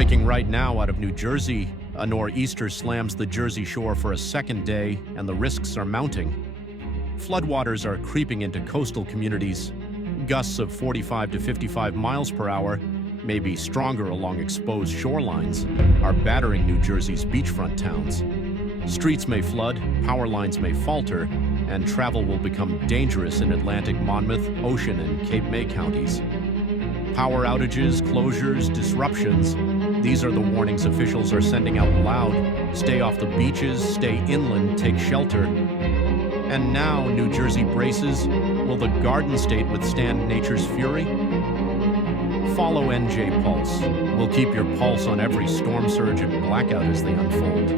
Breaking right now out of New Jersey, a nor'easter slams the Jersey shore for a second day, and the risks are mounting. Floodwaters are creeping into coastal communities. Gusts of 45 to 55 miles per hour, maybe stronger along exposed shorelines, are battering New Jersey's beachfront towns. Streets may flood, power lines may falter, and travel will become dangerous in Atlantic Monmouth, Ocean, and Cape May counties. Power outages, closures, disruptions, these are the warnings officials are sending out loud. Stay off the beaches, stay inland, take shelter. And now New Jersey braces. Will the Garden State withstand nature's fury? Follow NJ Pulse. We'll keep your pulse on every storm surge and blackout as they unfold.